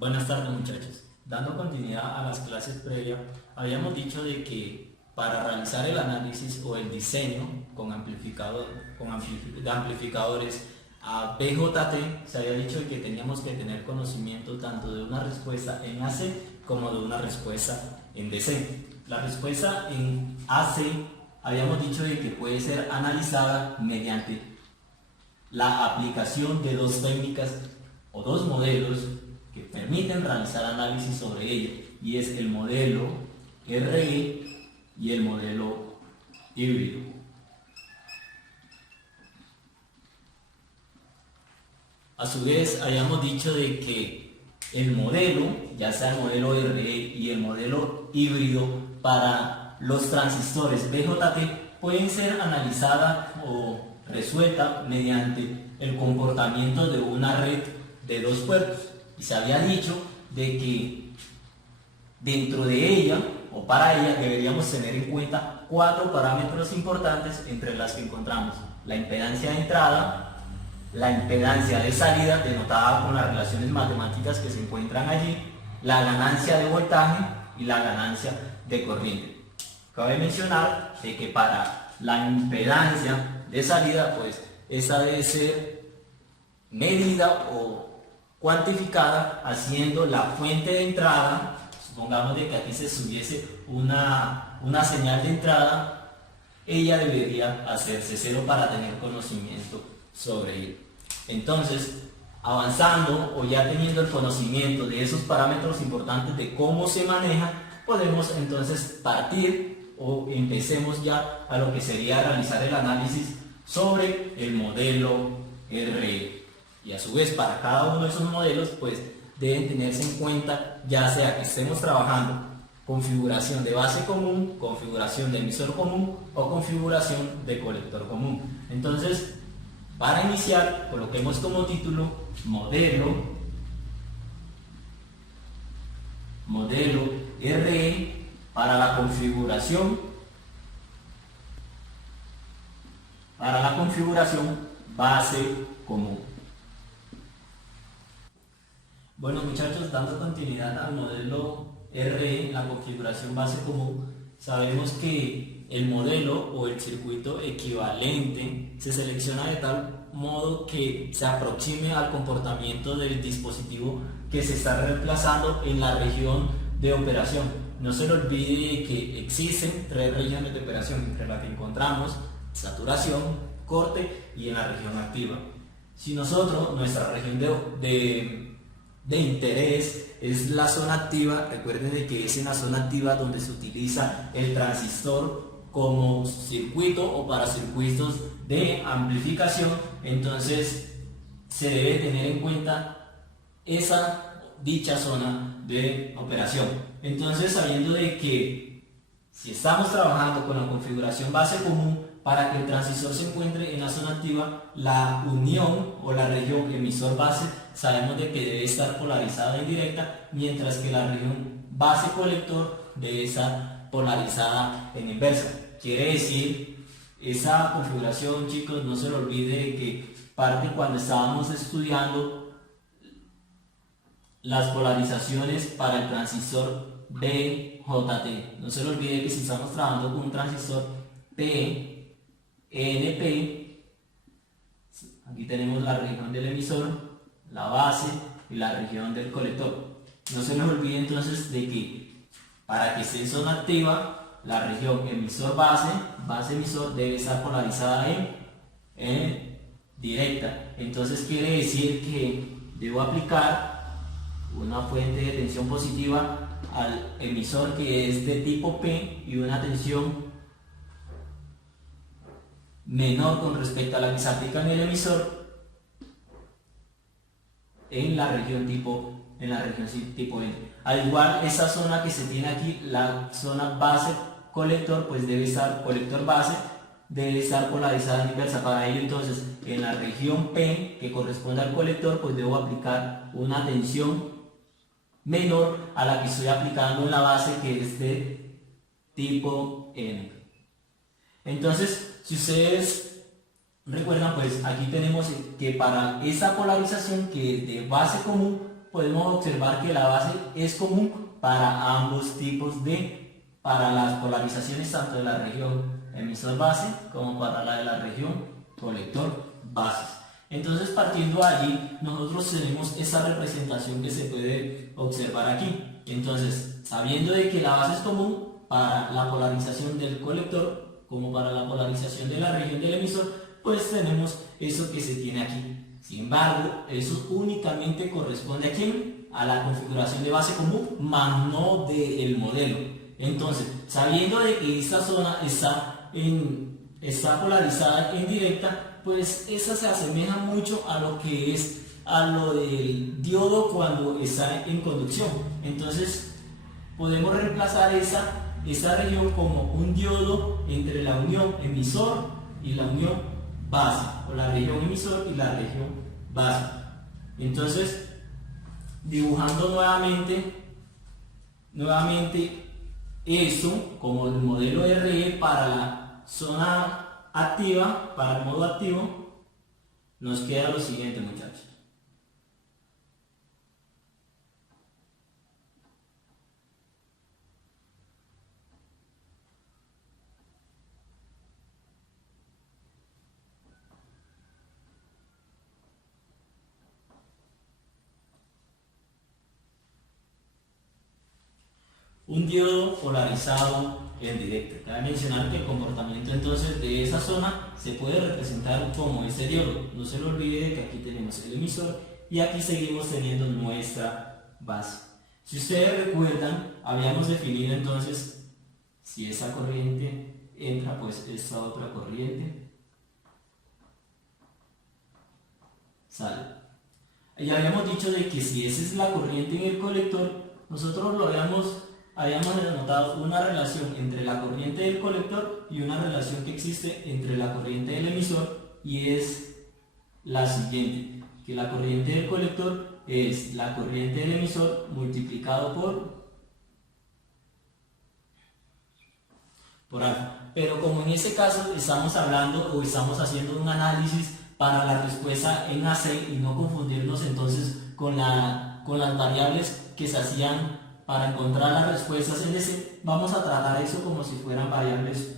Buenas tardes muchachos. Dando continuidad a las clases previas, habíamos dicho de que para realizar el análisis o el diseño con de amplificadores a BJT, se había dicho que teníamos que tener conocimiento tanto de una respuesta en AC como de una respuesta en DC. La respuesta en AC habíamos dicho de que puede ser analizada mediante la aplicación de dos técnicas o dos modelos que permiten realizar análisis sobre ella, y es el modelo RE y el modelo híbrido. A su vez, habíamos dicho de que el modelo, ya sea el modelo RE y el modelo híbrido para los transistores BJT, pueden ser analizadas o resueltas mediante el comportamiento de una red de dos puertos. Y se había dicho de que dentro de ella o para ella deberíamos tener en cuenta cuatro parámetros importantes, entre las que encontramos la impedancia de entrada, la impedancia de salida, denotada con las relaciones matemáticas que se encuentran allí, la ganancia de voltaje y la ganancia de corriente. Cabe mencionar de que para la impedancia de salida, pues esta debe ser medida o cuantificada haciendo la fuente de entrada. Supongamos de que aquí se subiese una señal de entrada, ella debería hacerse cero para tener conocimiento sobre ello. Entonces, avanzando o ya teniendo el conocimiento de esos parámetros importantes de cómo se maneja, podemos entonces partir o empecemos ya a lo que sería realizar el análisis sobre el modelo RE. Y a su vez, para cada uno de esos modelos, pues deben tenerse en cuenta, ya sea que estemos trabajando configuración de base común, configuración de emisor común o configuración de colector común. Entonces, para iniciar, coloquemos como título modelo RE para la configuración base común. Bueno muchachos, dando continuidad al modelo RE, la configuración base común, sabemos que el modelo o el circuito equivalente se selecciona de tal modo que se aproxime al comportamiento del dispositivo que se está reemplazando en la región de operación. No se le olvide que existen tres regiones de operación, entre las que encontramos saturación, corte y en la región activa. Si nosotros, nuestra región de interés es la zona activa, recuerden de que es en la zona activa donde se utiliza el transistor como circuito o para circuitos de amplificación. Entonces se debe tener en cuenta dicha zona de operación. Entonces, sabiendo de que si estamos trabajando con la configuración base común, para que el transistor se encuentre en la zona activa, la unión o la región emisor base sabemos de que debe estar polarizada en directa, mientras que la región base colector debe estar polarizada en inversa. Quiere decir, esa configuración, chicos, no se le olvide que parte cuando estábamos estudiando las polarizaciones para el transistor BJT. No se le olvide que si estamos trabajando con un transistor PNP, aquí tenemos la región del emisor, la base y la región del colector. No se les olvide entonces de que para que esté en zona activa, la región emisor base emisor debe estar polarizada en directa. Entonces quiere decir que debo aplicar una fuente de tensión positiva al emisor que es de tipo P y una tensión menor con respecto a la que se aplica en el emisor en la región tipo N. Al igual, esa zona que se tiene aquí, la zona base colector, pues debe estar colector base, debe estar polarizada en inversa. Para ello, entonces, en la región P que corresponde al colector, pues debo aplicar una tensión menor a la que estoy aplicando en la base, que es de tipo N. Entonces, si ustedes recuerdan, pues aquí tenemos que para esa polarización que es de base común, podemos observar que la base es común para ambos tipos para las polarizaciones tanto de la región emisor base como para la de la región colector bases. Entonces, partiendo de allí, nosotros tenemos esa representación que se puede observar aquí. Entonces, sabiendo de que la base es común para la polarización del colector como para la polarización de la región del emisor, pues tenemos eso que se tiene aquí. Sin embargo, eso únicamente corresponde ¿a quién? A la configuración de base común, más no del modelo. Entonces, sabiendo de que esta zona está polarizada en directa, pues esa se asemeja mucho a lo que es a lo del diodo cuando está en conducción. Entonces, podemos reemplazar esa región como un diodo entre la unión emisor y la unión base, o la región emisor y la región base. Entonces, dibujando nuevamente eso como el modelo RE para la zona activa, para el modo activo, nos queda lo siguiente, muchachos. Un diodo polarizado en directo. Cabe mencionar que el comportamiento entonces de esa zona se puede representar como ese diodo. No se lo olvide de que aquí tenemos el emisor y aquí seguimos teniendo nuestra base. Si ustedes recuerdan, habíamos definido entonces si esa corriente entra, pues esta otra corriente sale. Ya habíamos dicho de que si esa es la corriente en el colector, nosotros habíamos denotado una relación entre la corriente del colector y una relación que existe entre la corriente del emisor, y es la siguiente, que la corriente del colector es la corriente del emisor multiplicado por alfa. Pero como en ese caso estamos hablando o estamos haciendo un análisis para la respuesta en AC y no confundirnos entonces con las variables que se hacían para encontrar las respuestas en DC, vamos a tratar eso como si fueran variables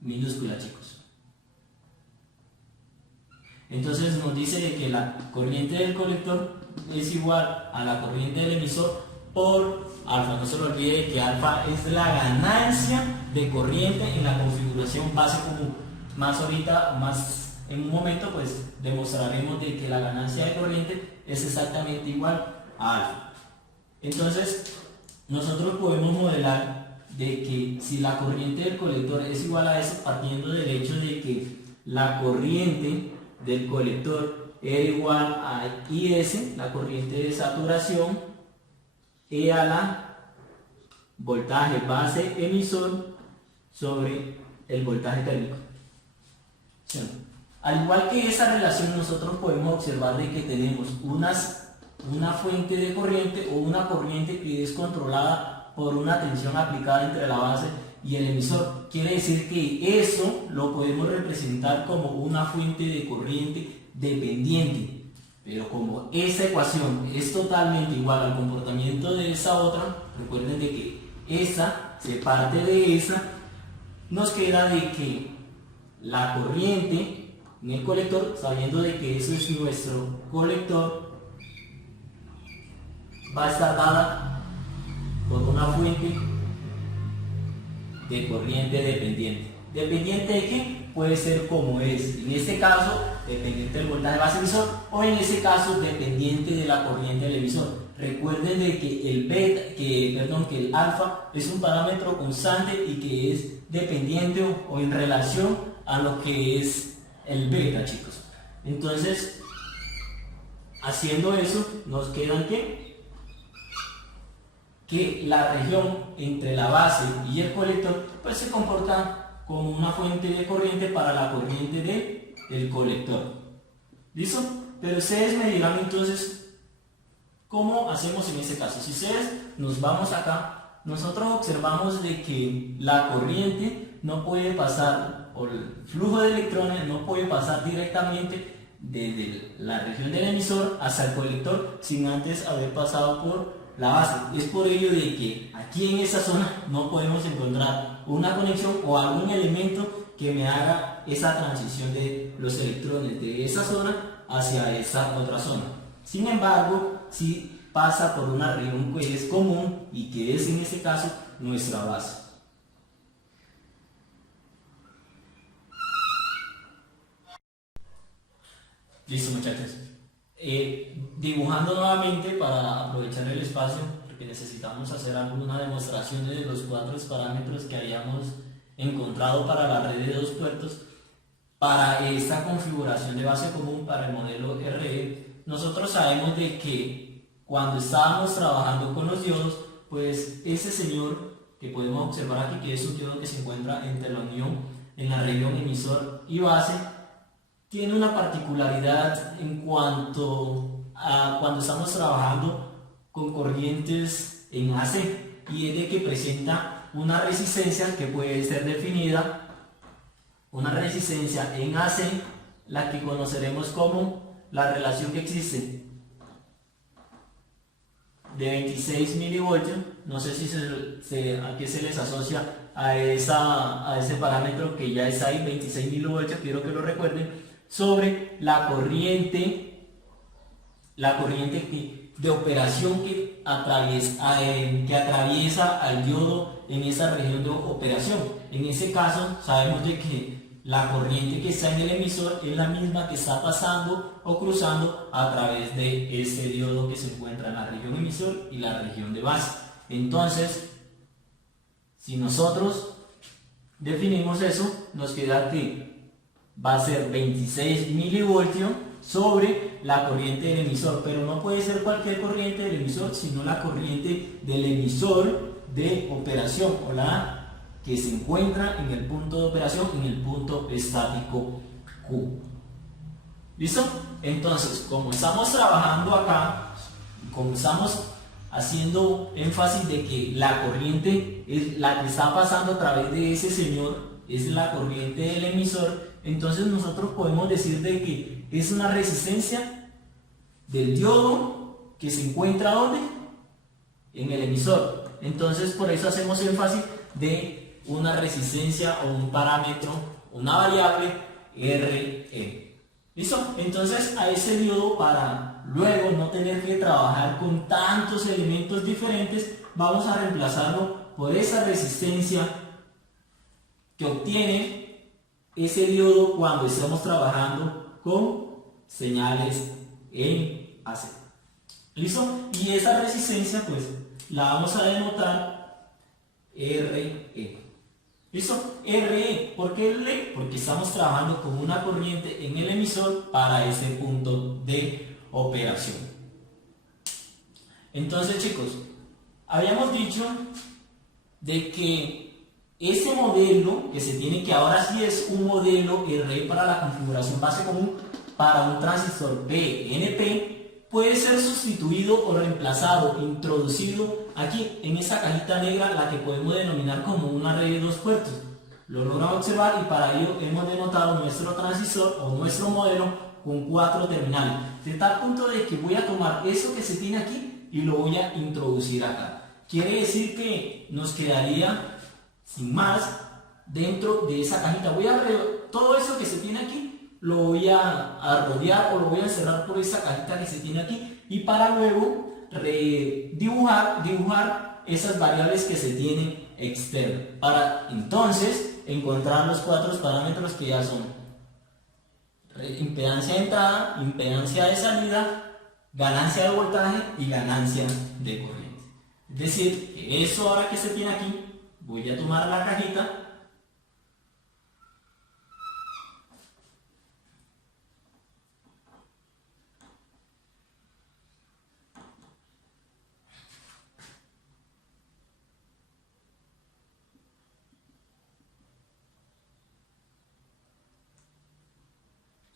minúsculas, chicos. Entonces nos dice de que la corriente del colector es igual a la corriente del emisor por alfa. No se lo olvide que alfa es la ganancia de corriente en la configuración base común. Más ahorita, más en un momento, pues demostraremos de que la ganancia de corriente es exactamente igual a alfa. Entonces, nosotros podemos modelar de que si la corriente del colector es igual a eso, partiendo del hecho de que la corriente del colector era igual a IS, la corriente de saturación, E a la voltaje base emisor sobre el voltaje térmico. ¿Sí? Al igual que esa relación, nosotros podemos observar de que tenemos una fuente de corriente o una corriente que es controlada por una tensión aplicada entre la base y el emisor. Quiere decir que eso lo podemos representar como una fuente de corriente dependiente. Pero como esa ecuación es totalmente igual al comportamiento de esa otra, recuerden de que esa se parte de esa, nos queda de que la corriente en el colector, sabiendo de que eso es nuestro colector, va a estar dada por una fuente de corriente dependiente. ¿Dependiente de qué? Puede ser como es. En este caso, dependiente del voltaje base emisor, o en ese caso, dependiente de la corriente del emisor. Recuerden de que el alfa es un parámetro constante y que es dependiente o en relación a lo que es el beta, chicos. Entonces, haciendo eso, nos quedan que la región entre la base y el colector pues se comporta como una fuente de corriente para la corriente del colector. ¿Listo? Pero ustedes me dirán entonces ¿cómo hacemos en ese caso? Si ustedes nos vamos acá, nosotros observamos de que la corriente no puede pasar, o el flujo de electrones no puede pasar directamente desde la región del emisor hasta el colector sin antes haber pasado por la base. Es por ello de que aquí en esta zona no podemos encontrar una conexión o algún elemento que me haga esa transición de los electrones de esa zona hacia esa otra zona. Sin embargo, si pasa por una región que es común y que es en este caso nuestra base. Listo, muchachos. Dibujando nuevamente para aprovechar el espacio, porque necesitamos hacer alguna demostración de los 4 parámetros que hayamos encontrado para la red de 2 puertos. Para esta configuración de base común para el modelo RE, nosotros sabemos de que cuando estábamos trabajando con los diodos, pues ese señor que podemos observar aquí, que es un diodo que se encuentra entre la unión en la región emisor y base, tiene una particularidad en cuanto a cuando estamos trabajando con corrientes en AC, y es de que presenta una resistencia que puede ser definida, una resistencia en AC, la que conoceremos como la relación que existe de 26 milivoltios. No sé si a qué se les asocia a ese parámetro que ya está ahí, 26 milivoltios, quiero que lo recuerden, sobre la corriente de operación que atraviesa al diodo en esa región de operación. En ese caso sabemos de que la corriente que está en el emisor es la misma que está pasando o cruzando a través de este diodo que se encuentra en la región emisor y la región de base. Entonces, si nosotros definimos eso, nos queda que va a ser 26 milivoltios sobre la corriente del emisor, pero no puede ser cualquier corriente del emisor, sino la corriente del emisor de operación, o la que se encuentra en el punto de operación, en el punto estático Q. ¿Listo? Entonces, como estamos trabajando acá, como estamos haciendo énfasis de que la corriente es la que está pasando a través de ese señor, es la corriente del emisor, entonces nosotros podemos decir de que es una resistencia del diodo que se encuentra ¿dónde? En el emisor. Entonces por eso hacemos énfasis de una resistencia o un parámetro, una variable RE. ¿Listo? Entonces a ese diodo, para luego no tener que trabajar con tantos elementos diferentes, vamos a reemplazarlo por esa resistencia que obtiene ese diodo cuando estamos trabajando con señales en AC. ¿Listo? Y esa resistencia pues la vamos a denotar RE. ¿Listo? RE. ¿Por qué RE? Porque estamos trabajando con una corriente en el emisor para ese punto de operación. Entonces, chicos, habíamos dicho de que ese modelo que se tiene, que ahora sí es un modelo RE para la configuración base común para un transistor PNP, puede ser sustituido o reemplazado, introducido aquí en esa cajita negra, la que podemos denominar como una red de 2 puertos. Lo logramos observar y para ello hemos denotado nuestro transistor o nuestro modelo con 4 terminales. De tal punto de que voy a tomar eso que se tiene aquí y lo voy a introducir acá. Quiere decir que nos quedaría sin más dentro de esa cajita. Todo eso que se tiene aquí lo voy a rodear o lo voy a encerrar por esa cajita que se tiene aquí, y para luego dibujar esas variables que se tienen externas, para entonces encontrar los 4 parámetros que ya son impedancia de entrada, impedancia de salida, ganancia de voltaje y ganancia de corriente. Es decir, que eso ahora que se tiene aquí, voy a tomar la cajita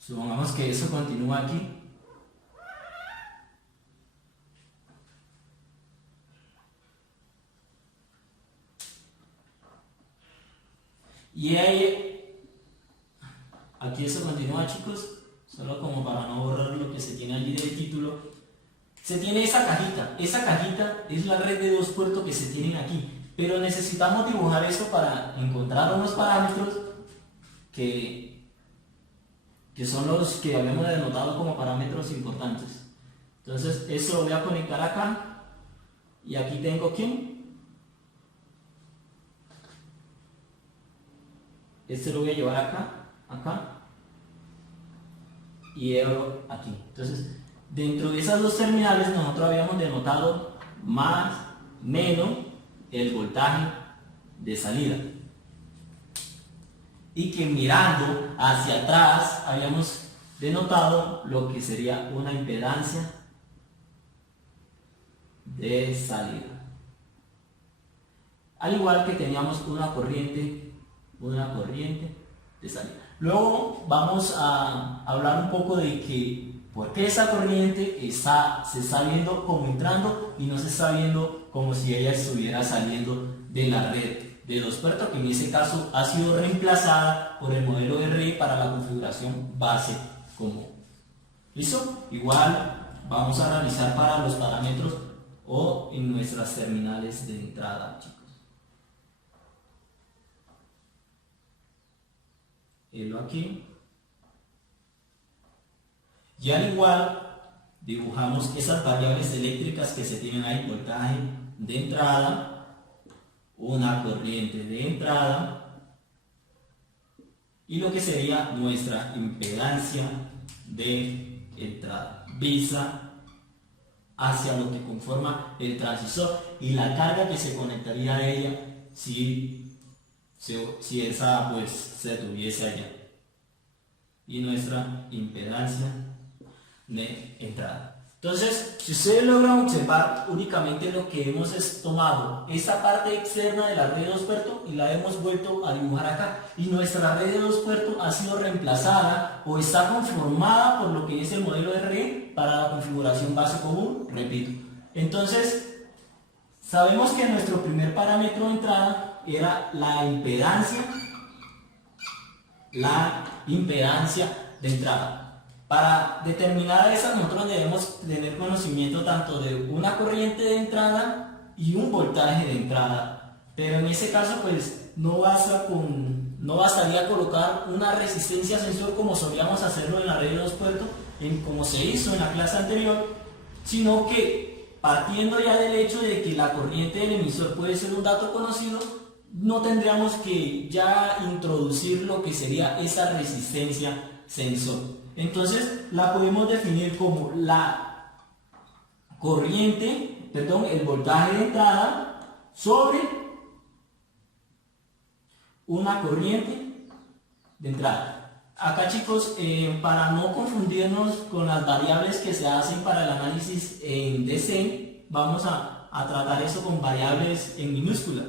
supongamos que eso continúa aquí. Y ahí, aquí eso continúa, chicos. solo como para no borrar lo que se tiene allí del título, se tiene esa cajita es la red de 2 puertos que se tienen aquí, pero necesitamos dibujar esto para encontrar unos parámetros que son los que habíamos denotado como parámetros importantes. Entonces eso lo voy a conectar acá, y aquí tengo ¿quién? Este lo voy a llevar acá, y aquí. Entonces, dentro de esas 2 terminales nosotros habíamos denotado más, menos el voltaje de salida. Y que mirando hacia atrás habíamos denotado lo que sería una impedancia de salida. Al igual que teníamos una corriente de salida. Luego vamos a hablar un poco de que por qué esa corriente se está viendo como entrando y no se está viendo como si ella estuviera saliendo de la red de 2 puertos, que en ese caso ha sido reemplazada por el modelo RE para la configuración base común. ¿Listo? Igual vamos a realizar para los parámetros o en nuestras terminales de entrada, chicos. Aquí. Y al igual dibujamos esas variables eléctricas que se tienen ahí: voltaje de entrada, una corriente de entrada y lo que sería nuestra impedancia de entrada, visa hacia lo que conforma el transistor y la carga que se conectaría a ella si esa pues se tuviese allá, y nuestra impedancia de entrada. Entonces, si ustedes logran observar, únicamente lo que hemos es tomado esa parte externa de la red de 2 puertos y la hemos vuelto a dibujar acá, y nuestra red de 2 puertos ha sido reemplazada o está conformada por lo que es el modelo RE para la configuración base común, repito. Entonces, sabemos que nuestro primer parámetro de entrada era la impedancia de entrada. Para determinar esa, nosotros debemos tener conocimiento tanto de una corriente de entrada y un voltaje de entrada, pero en ese caso pues no bastaría colocar una resistencia sensor como solíamos hacerlo en la red de 2 puertos, como se hizo en la clase anterior, sino que partiendo ya del hecho de que la corriente del emisor puede ser un dato conocido, no tendríamos que ya introducir lo que sería esa resistencia sensor. Entonces la podemos definir como el voltaje de entrada sobre una corriente de entrada. Acá, chicos, para no confundirnos con las variables que se hacen para el análisis en DC, vamos a tratar eso con variables en minúscula.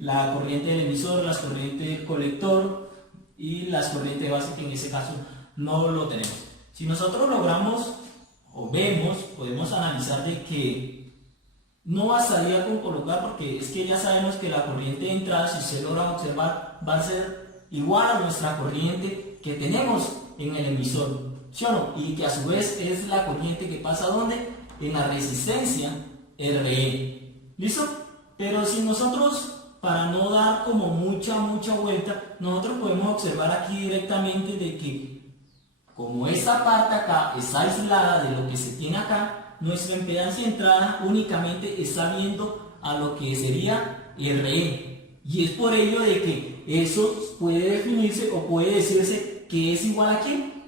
La corriente del emisor, las corrientes del colector y las corrientes de base, que en ese caso no lo tenemos. Si nosotros logramos o vemos, podemos analizar de que no bastaría con colocar, porque es que ya sabemos que la corriente de entrada, si se logra observar, va a ser igual a nuestra corriente que tenemos en el emisor, ¿sí o no? Y que a su vez es la corriente que pasa ¿dónde? En la resistencia RE. ¿Listo? Pero si nosotros, para no dar como mucha vuelta, nosotros podemos observar aquí directamente de que como esta parte acá está aislada de lo que se tiene acá, nuestra impedancia de entrada únicamente está viendo a lo que sería RE, y es por ello de que eso puede definirse o puede decirse que es igual a ¿quién?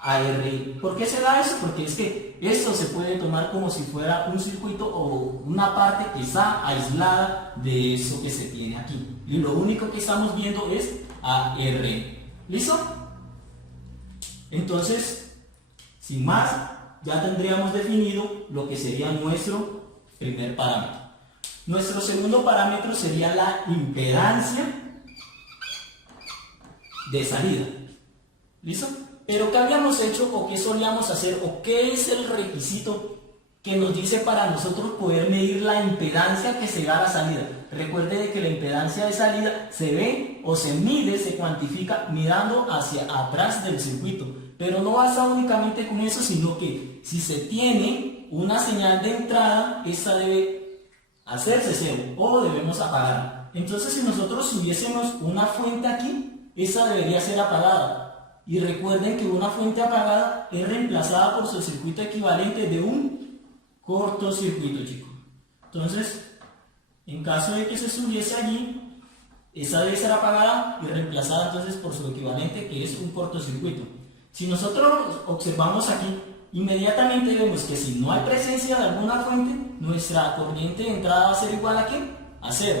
A RE. ¿Por qué se da eso? Porque es que esto se puede tomar como si fuera un circuito o una parte que está aislada de eso que se tiene aquí, y lo único que estamos viendo es a RE. ¿Listo? Entonces, sin más, ya tendríamos definido lo que sería nuestro primer parámetro. Nuestro segundo parámetro sería la impedancia de salida. ¿Listo? Pero ¿qué habíamos hecho o qué solíamos hacer o qué es el requisito que nos dice para nosotros poder medir la impedancia que se da a la salida? Recuerde de que la impedancia de salida se ve o se mide, se cuantifica mirando hacia atrás del circuito. Pero no basta únicamente con eso, sino que si se tiene una señal de entrada, esta debe hacerse cero o debemos apagar. Entonces, si nosotros tuviésemos una fuente aquí, esa debería ser apagada. Y recuerden que una fuente apagada es reemplazada por su circuito equivalente de un cortocircuito, chicos. Entonces, en caso de que se estuviese allí, esa debe ser apagada y reemplazada entonces por su equivalente, que es un cortocircuito. Si nosotros observamos aquí, inmediatamente vemos que si no hay presencia de alguna fuente, nuestra corriente de entrada va a ser igual a ¿qué? A cero.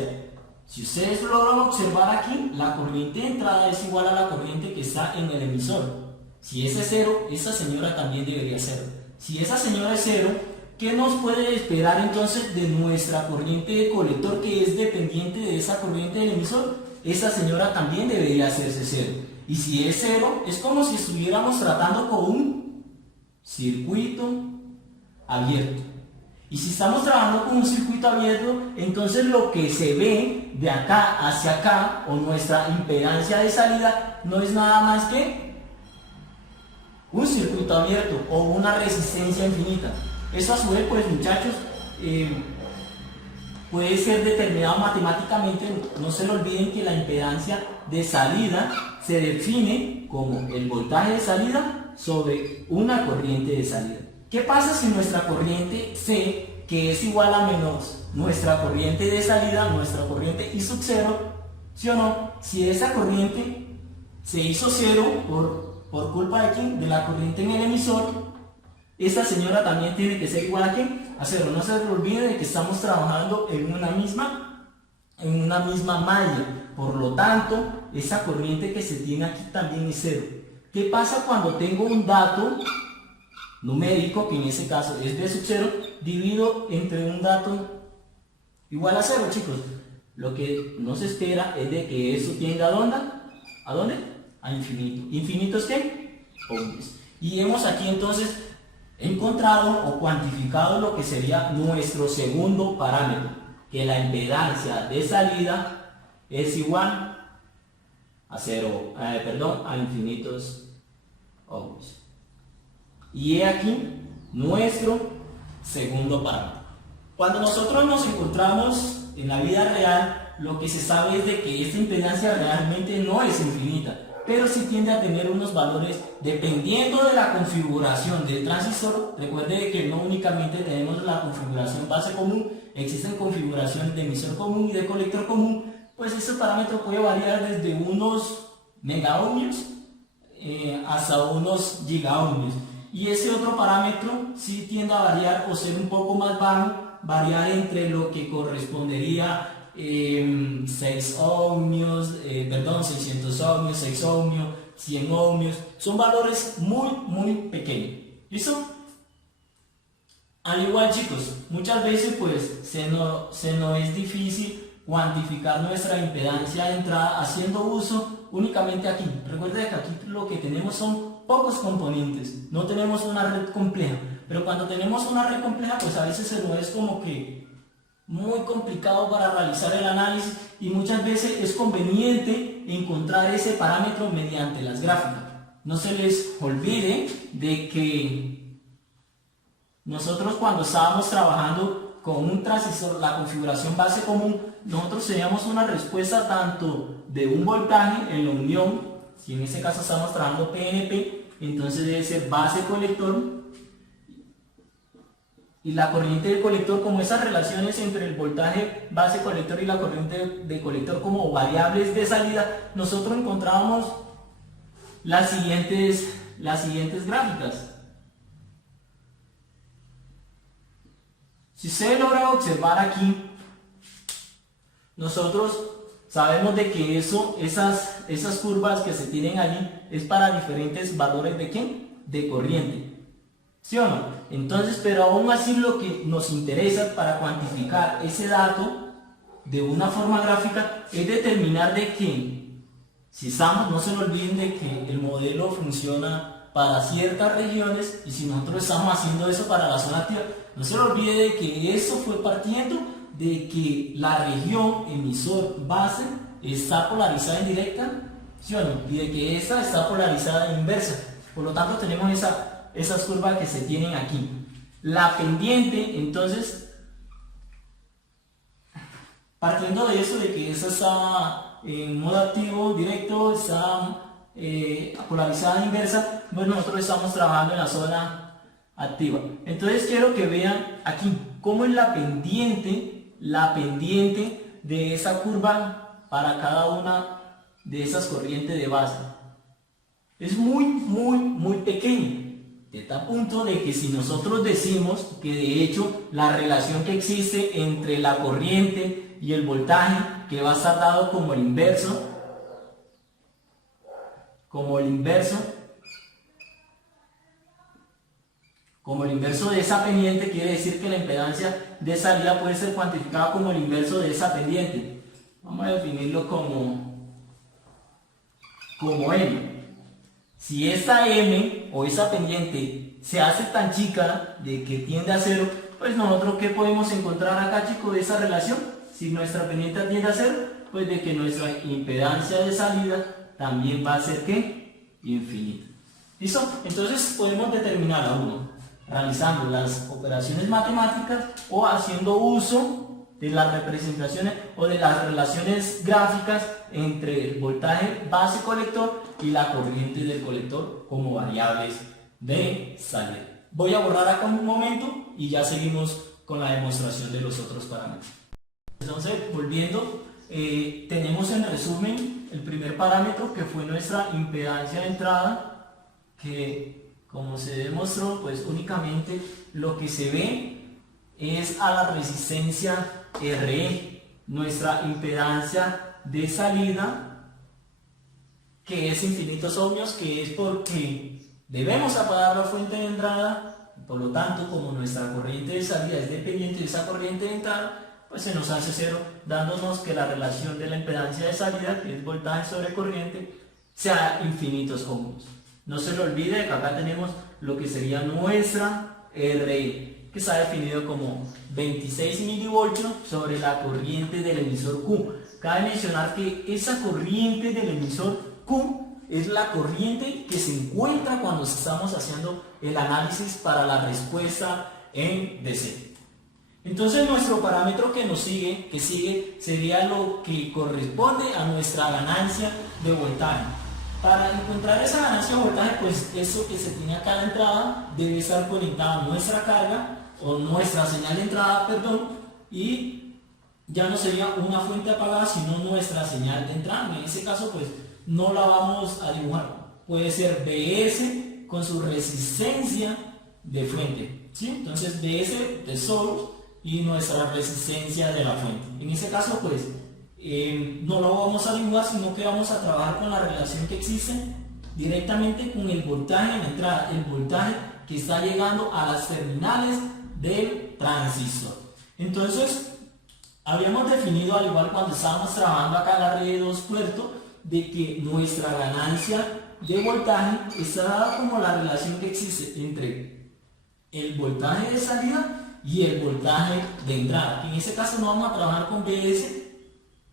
Si ustedes logran observar aquí, la corriente de entrada es igual a la corriente que está en el emisor. Si ese es cero, esa señora también debería ser. Si esa señora es cero, ¿qué nos puede esperar entonces de nuestra corriente de colector que es dependiente de esa corriente del emisor? Esa señora también debería hacerse cero. Y si es cero, es como si estuviéramos tratando con un circuito abierto. Y si estamos trabajando con un circuito abierto, entonces lo que se ve de acá hacia acá, o nuestra impedancia de salida, no es nada más que un circuito abierto o una resistencia infinita. Eso a su vez, pues muchachos, puede ser determinado matemáticamente. No se le olviden que la impedancia de salida se define como el voltaje de salida sobre una corriente de salida. ¿Qué pasa si nuestra corriente C, que es igual a menos nuestra corriente de salida, nuestra corriente I sub 0, ¿sí o no? Si esa corriente se hizo cero por culpa de ¿quién? De la corriente en el emisor, esta señora también tiene que ser igual a ¿quién? A cero. No se les olvide de que estamos trabajando en una misma malla. Por lo tanto, esa corriente que se tiene aquí también es cero. ¿Qué pasa cuando tengo un dato numérico, que en ese caso es D sub 0, dividido entre un dato igual a cero, chicos? Lo que nos espera es de que eso tienda ¿a dónde? A infinito. ¿Infinito es qué? Ohms. Y hemos aquí entonces encontrado o cuantificado lo que sería nuestro segundo parámetro, que la impedancia de salida es igual a infinitos ohms. Y he aquí nuestro segundo parámetro. Cuando nosotros nos encontramos en la vida real, lo que se sabe es de que esta impedancia realmente no es infinita, pero sí tiende a tener unos valores dependiendo de la configuración del transistor. Recuerde que no únicamente tenemos la configuración base común, existen configuraciones de emisor común y de colector común. Pues ese parámetro puede variar desde unos megaohmios hasta unos gigaohmios. Y ese otro parámetro sí tiende a variar o ser un poco más bajo, variar entre lo que correspondería 6 ohmios, 600 ohmios, 6 ohmios, 100 ohmios. Son valores muy pequeños. ¿Listo? Al igual, chicos, muchas veces pues se nos es difícil cuantificar nuestra impedancia de entrada haciendo uso únicamente aquí. Recuerden que aquí lo que tenemos son pocos componentes, no tenemos una red compleja, pero cuando tenemos una red compleja pues a veces se nos es como que muy complicado para realizar el análisis y muchas veces es conveniente encontrar ese parámetro mediante las gráficas. No se les olvide de que nosotros cuando estábamos trabajando con un transistor, la configuración base común, nosotros teníamos una respuesta tanto de un voltaje en la unión, si en este caso estamos trabajando PNP, entonces debe ser base colector, y la corriente del colector, como esas relaciones entre el voltaje base colector y la corriente de colector como variables de salida, nosotros encontrábamos las siguientes gráficas. Si ustedes logran observar aquí, nosotros sabemos de que esas curvas que se tienen allí es para diferentes valores de ¿quién? De corriente. ¿Sí o no? Entonces, pero aún así lo que nos interesa para cuantificar ese dato de una forma gráfica es determinar de que, si estamos, no se lo olviden de que el modelo funciona para ciertas regiones y si nosotros estamos haciendo eso para la zona activa, no se lo olvide de que eso fue partiendo de que la región emisor base está polarizada en directa, ¿sí o no? Y de que esta está polarizada en inversa. Por lo tanto tenemos esas curvas que se tienen aquí. La pendiente, entonces, partiendo de eso, de que esa está en modo activo directo, está polarizada inversa, pues nosotros estamos trabajando en la zona activa. Entonces quiero que vean aquí cómo es la pendiente de esa curva para cada una de esas corrientes de base. Es muy pequeña, de tal punto de que si nosotros decimos que de hecho la relación que existe entre la corriente y el voltaje, que va a estar dado como el inverso de esa pendiente, quiere decir que la impedancia de salida puede ser cuantificada como el inverso de esa pendiente. Vamos a definirlo como M. Si esta M o esa pendiente se hace tan chica de que tiende a cero, pues nosotros ¿qué podemos encontrar acá, chicos, de esa relación? Si nuestra pendiente tiende a cero, pues de que nuestra impedancia de salida también va a ser ¿qué? Infinita. ¿Listo? Entonces podemos determinar a uno realizando las operaciones matemáticas o haciendo uso de las representaciones o de las relaciones gráficas entre el voltaje base colector y la corriente del colector como variables de salida. Voy a borrar acá un momento y ya seguimos con la demostración de los otros parámetros. Entonces, volviendo, tenemos en resumen el primer parámetro, que fue nuestra impedancia de entrada, que como se demostró, pues únicamente lo que se ve es a la resistencia RE. Nuestra impedancia de salida, que es infinitos ohmios, que es porque debemos apagar la fuente de entrada. Por lo tanto, como nuestra corriente de salida es dependiente de esa corriente de entrada, pues se nos hace cero, dándonos que la relación de la impedancia de salida, que es voltaje sobre corriente, sea infinitos ohmios. No se le olvide que acá tenemos lo que sería nuestra RI, que está definido como 26 milivoltios sobre la corriente del emisor Q. Cabe mencionar que esa corriente del emisor Q es la corriente que se encuentra cuando estamos haciendo el análisis para la respuesta en DC. Entonces nuestro parámetro que sigue sería lo que corresponde a nuestra ganancia de voltaje. Para encontrar esa ganancia de voltaje, pues eso que se tiene acá a la entrada debe estar conectada a nuestra carga o nuestra señal de entrada, perdón, y ya no sería una fuente apagada, sino nuestra señal de entrada. En ese caso, pues no la vamos a dibujar. Puede ser BS con su resistencia de fuente, ¿sí? Entonces BS de source y nuestra resistencia de la fuente. En ese caso, pues no lo vamos a dibujar, sino que vamos a trabajar con la relación que existe directamente con el voltaje en la entrada, el voltaje que está llegando a las terminales del transistor. Entonces, habíamos definido, al igual cuando estábamos trabajando acá en la red de 2 puertos, de que nuestra ganancia de voltaje está dada como la relación que existe entre el voltaje de salida y el voltaje de entrada. En ese caso no vamos a trabajar con BS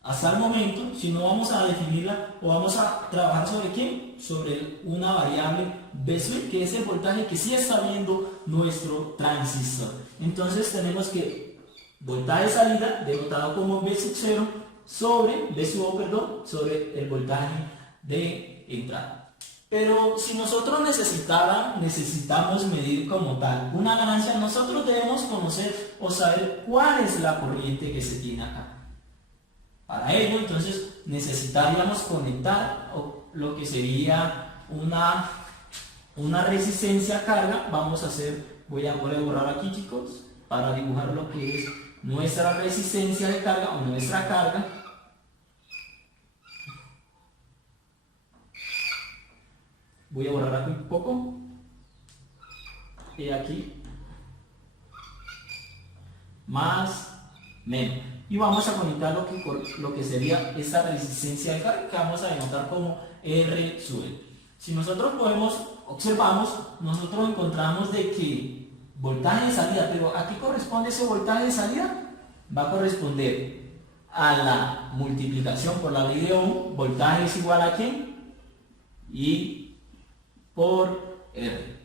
hasta el momento, sino vamos a definirla o vamos a trabajar sobre ¿qué? Sobre una variable B-switch, que es el voltaje que sí está viendo nuestro transistor. Entonces tenemos que voltaje de salida denotado como B0 sobre sobre el voltaje de entrada. Pero si nosotros necesitamos medir como tal una ganancia, nosotros debemos conocer o saber cuál es la corriente que se tiene acá. Para ello, entonces, necesitaríamos conectar lo que sería una resistencia a carga. Voy a borrar aquí, chicos, para dibujar lo que es nuestra resistencia de carga o nuestra carga. Voy a borrar aquí un poco. Y aquí. Más, menos. Y vamos a conectar lo que sería esta resistencia de carga, que vamos a denotar como R sub L. Si nosotros observamos, nosotros encontramos de que voltaje de salida, pero ¿a qué corresponde ese voltaje de salida? Va a corresponder a la multiplicación por la ley de Ohm. Voltaje es igual a ¿qué? I por R.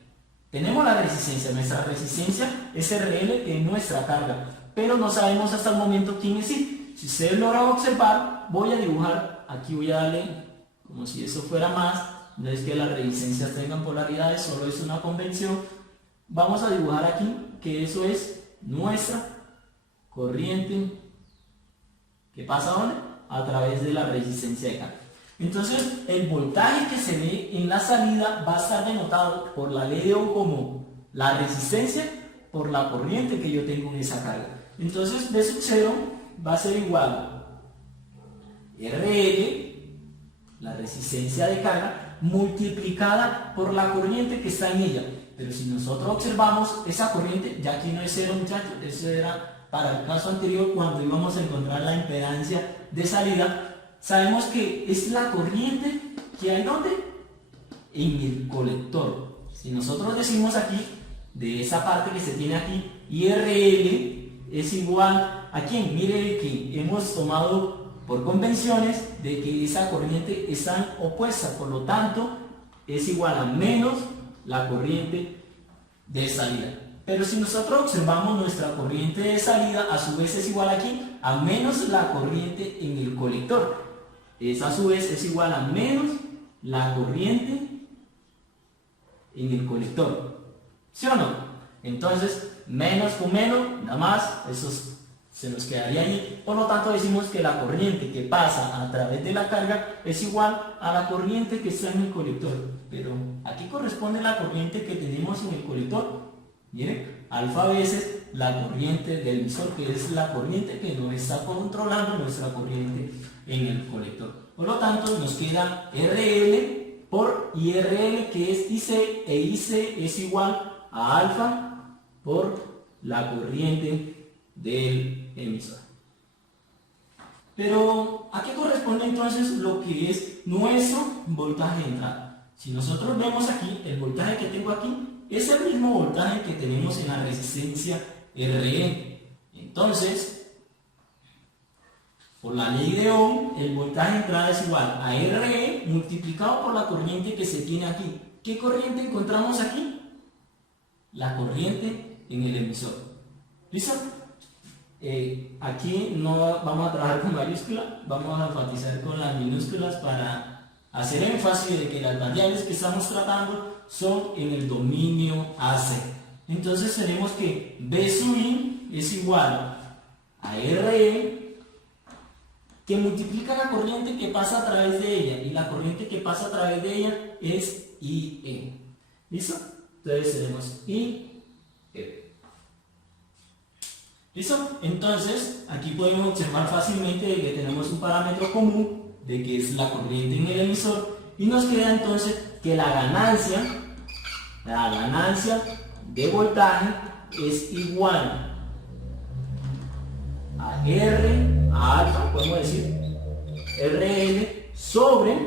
Tenemos la resistencia, nuestra resistencia es RL en nuestra carga, pero no sabemos hasta el momento quién es I. Si ustedes logran observar, voy a dibujar, aquí voy a darle como si eso fuera más, no es que las resistencias tengan polaridades, solo es una convención. Vamos a dibujar aquí que eso es nuestra corriente que pasa ¿dónde? A través de la resistencia de carga. Entonces el voltaje que se ve en la salida va a estar denotado por la ley de Ohm como la resistencia por la corriente que yo tengo en esa carga. Entonces V sub 0 va a ser igual a RL, la resistencia de carga, multiplicada por la corriente que está en ella. Pero si nosotros observamos esa corriente, ya aquí no es cero, muchachos, eso era para el caso anterior cuando íbamos a encontrar la impedancia de salida. Sabemos que es la corriente que hay ¿dónde? En el colector. Si nosotros decimos aquí, de esa parte que se tiene aquí, IRL es igual a ¿quién? Mire que hemos tomado por convenciones de que esa corriente están opuestas, por lo tanto es igual a menos la corriente de salida. Pero si nosotros observamos nuestra corriente de salida, a su vez es igual aquí a menos la corriente en el colector. Esa a su vez es igual a menos la corriente en el colector. ¿Sí o no? Entonces, menos con menos, nada más, eso se nos quedaría ahí. Por lo tanto, decimos que la corriente que pasa a través de la carga es igual a la corriente que está en el colector. Pero aquí corresponde la corriente que tenemos en el colector. Miren, alfa veces la corriente del emisor, que es la corriente que nos está controlando nuestra corriente en el colector. Por lo tanto, nos queda RL por IRL, que es IC, e IC es igual a alfa por la corriente del emisor. Pero, ¿a qué corresponde entonces lo que es nuestro voltaje de entrada? Si nosotros vemos aquí, el voltaje que tengo aquí es el mismo voltaje que tenemos en la resistencia RE. Entonces, por la ley de Ohm, el voltaje de entrada es igual a RE multiplicado por la corriente que se tiene aquí. ¿Qué corriente encontramos aquí? La corriente en el emisor. ¿Listo? Aquí no vamos a trabajar con mayúscula, vamos a enfatizar con las minúsculas para hacer énfasis de que las variables que estamos tratando son en el dominio AC. Entonces tenemos que V sub I es igual a RE, que multiplica la corriente que pasa a través de ella, y la corriente que pasa a través de ella es IE. ¿Listo? Entonces tenemos IE. ¿Listo? Entonces, aquí podemos observar fácilmente de que tenemos un parámetro común, de que es la corriente en el emisor, y nos queda entonces que la ganancia de voltaje es igual a R, a alfa, podemos decir, RL sobre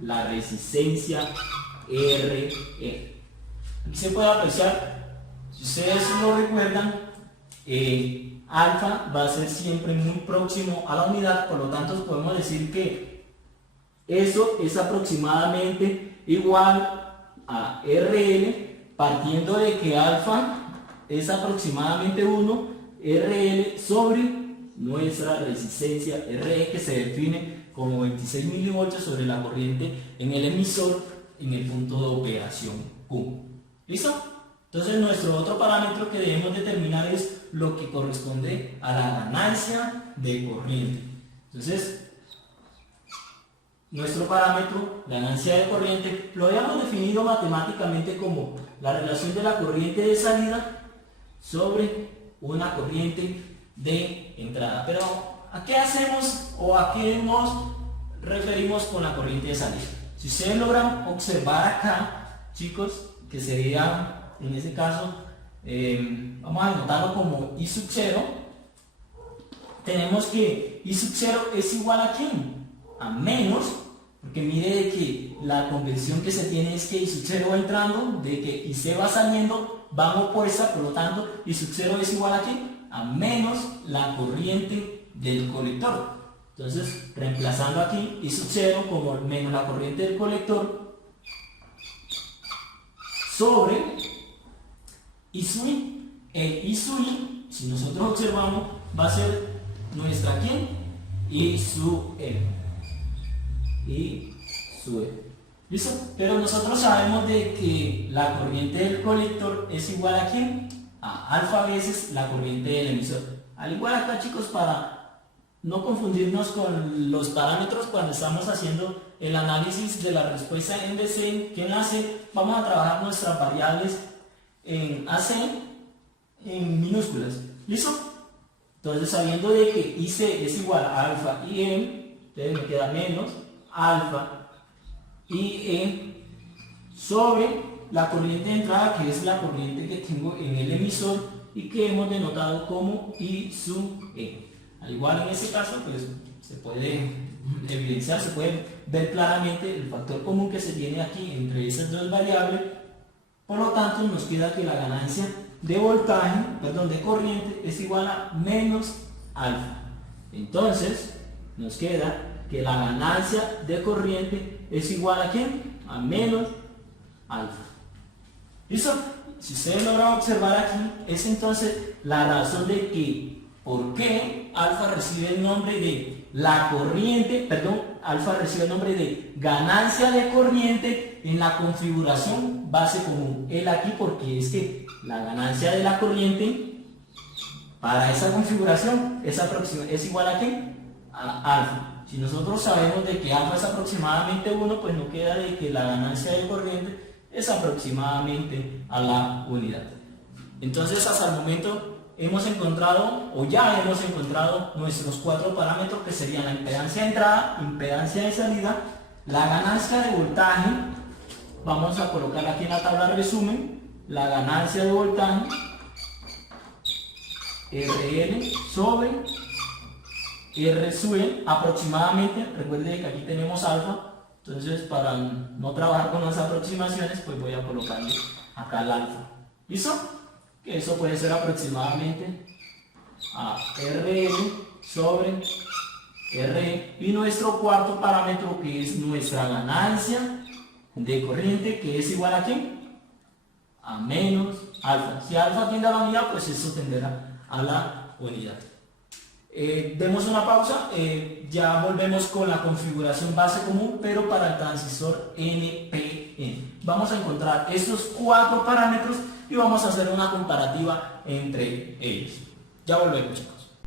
la resistencia RE. Aquí se puede apreciar, si ustedes lo recuerdan, alfa va a ser siempre muy próximo a la unidad, por lo tanto podemos decir que eso es aproximadamente igual a RL, partiendo de que alfa es aproximadamente 1, RL sobre nuestra resistencia RE, que se define como 26 milivoltios sobre la corriente en el emisor en el punto de operación Q. ¿Listo? Entonces nuestro otro parámetro que debemos determinar es lo que corresponde a la ganancia de corriente. Entonces, nuestro parámetro, ganancia de corriente, lo habíamos definido matemáticamente como la relación de la corriente de salida sobre una corriente de entrada. Pero, ¿a qué hacemos o a qué nos referimos con la corriente de salida? Si ustedes logran observar acá, chicos, que sería, en ese caso, vamos a anotarlo como I sub 0, tenemos que I sub 0 es igual a ¿quién? A menos, porque mire de que la convención que se tiene es que I sub 0 va entrando, de que IC va saliendo, van opuesta, por lo tanto I sub 0 es igual a ¿quién? A menos la corriente del colector. Entonces, reemplazando aquí I sub 0 como menos la corriente del colector sobre I sub I. El I sub I, si nosotros observamos, va a ser nuestra ¿quién? I sub E. I sub E. ¿Listo? Pero nosotros sabemos de que la corriente del colector es igual a ¿quién? A alfa veces la corriente del emisor. Al igual acá, chicos, para no confundirnos con los parámetros cuando estamos haciendo el análisis de la respuesta en DC, ¿quién hace? Vamos a trabajar nuestras variables en AC en minúsculas. ¿Listo? Entonces, sabiendo de que IC es igual a alfa y M, entonces me queda menos alfa y E sobre la corriente de entrada, que es la corriente que tengo en el emisor y que hemos denotado como I sub E. Al igual en este caso, pues se puede evidenciar, se puede ver claramente el factor común que se tiene aquí entre esas dos variables. Por lo tanto, nos queda que la ganancia de voltaje, perdón, de corriente es igual a menos alfa. Entonces, nos queda que la ganancia de corriente es igual a ¿quién? A menos alfa. ¿Listo? Si ustedes logran observar aquí, es entonces la razón de que por qué alfa recibe el nombre de la corriente, perdón, alfa recibe el nombre de ganancia de corriente en la configuración base común. El aquí porque es que la ganancia de la corriente para esa configuración es igual a ¿qué? A alfa. Si nosotros sabemos de que alfa es aproximadamente 1, pues no queda de que la ganancia de corriente es aproximadamente a la unidad. Entonces, hasta el momento hemos encontrado, o ya hemos encontrado, nuestros 4 parámetros, que serían la impedancia de entrada, impedancia de salida, la ganancia de voltaje. Vamos a colocar aquí en la tabla de resumen la ganancia de voltaje, RL sobre R sub E aproximadamente. Recuerden que aquí tenemos alfa, entonces para no trabajar con las aproximaciones, pues voy a colocarle acá el alfa. ¿Listo? Que eso puede ser aproximadamente a RL sobre RE. Y nuestro cuarto parámetro, que es nuestra ganancia de corriente, que es igual a ¿quién? A menos alfa. Si alfa tiende a la unidad, pues eso tenderá a la unidad. Demos una pausa, ya volvemos con la configuración base común, pero para el transistor NPN. Vamos a encontrar estos 4 parámetros y vamos a hacer una comparativa entre ellos. Ya volvemos, chicos.